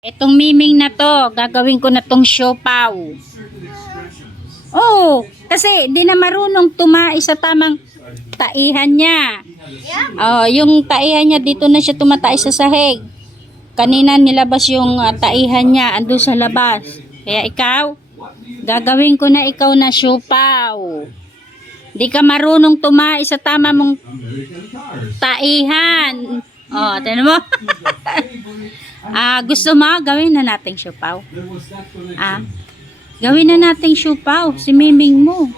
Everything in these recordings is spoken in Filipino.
Itong miming na to, gagawin ko na tong siopaw. Oh, kasi di na marunong tumai sa tamang taihan niya. Oh, yung taihan niya dito na siya tumatay sa sahig. Kanina nilabas yung taihan niya ando sa labas. Kaya ikaw, gagawin ko na ikaw na siopaw. Di ka marunong tumai sa tama mong taihan. Oh, tingnan mo. Gusto mo gawin na nating siopaw? Gawin na nating siopaw si miming mo.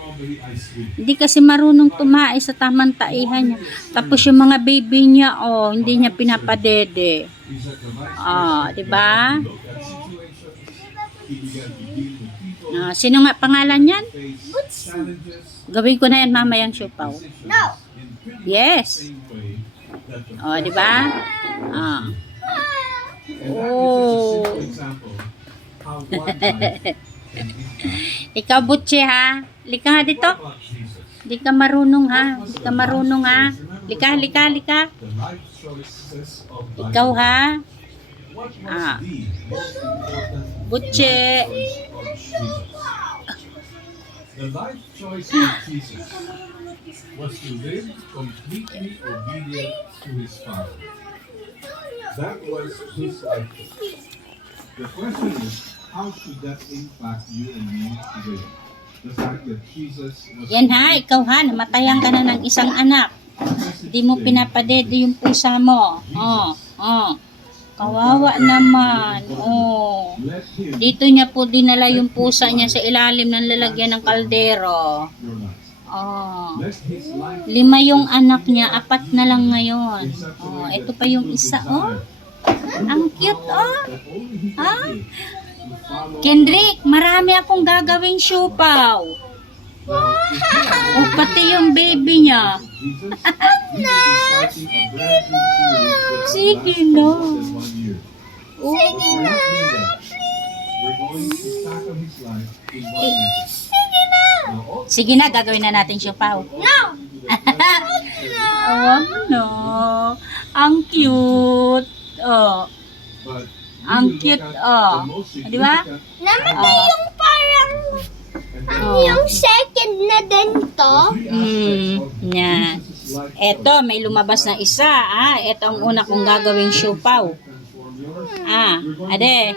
Hindi kasi marunong tumai sa tamang taihan niya. Tapos yung mga baby niya, hindi niya pinapadede. Di ba? Sino nga pangalan niyan? Gawin ko na yan mamayang siopaw. No. Yes. Di ba? Ikaw butche ha. Lika nga dito. Di ka marunong ha. Di ka marunong ha. Lika, lika, lika. Ikaw ha. Butche. The life choice of Jesus was to live completely obedient to his Father. That was his life choice. The question is, how should that impact you and me today? The fact that Jesus was... Yan ha, ikaw ha, namatayan ka na ng isang anak. Hindi mo pinapadedo yung pusa mo. Kawawa naman. Dito niya po dinala yung pusa niya sa ilalim ng lalagyan ng kaldero. 5 yung anak niya, 4 na lang ngayon. Ito pa yung isa, Ang cute, Kendrick, marami akong gagawing siopaw. Pati yung baby niya. Sige na. Sige na. Sige na, gagawin na natin siopaw. No! No. Ang cute. Ang cute, Di ba? Namatay yung parang yung second na din to. Yan. Eto, may lumabas na isa. Eto ang una kong gagawing siopaw. Ade.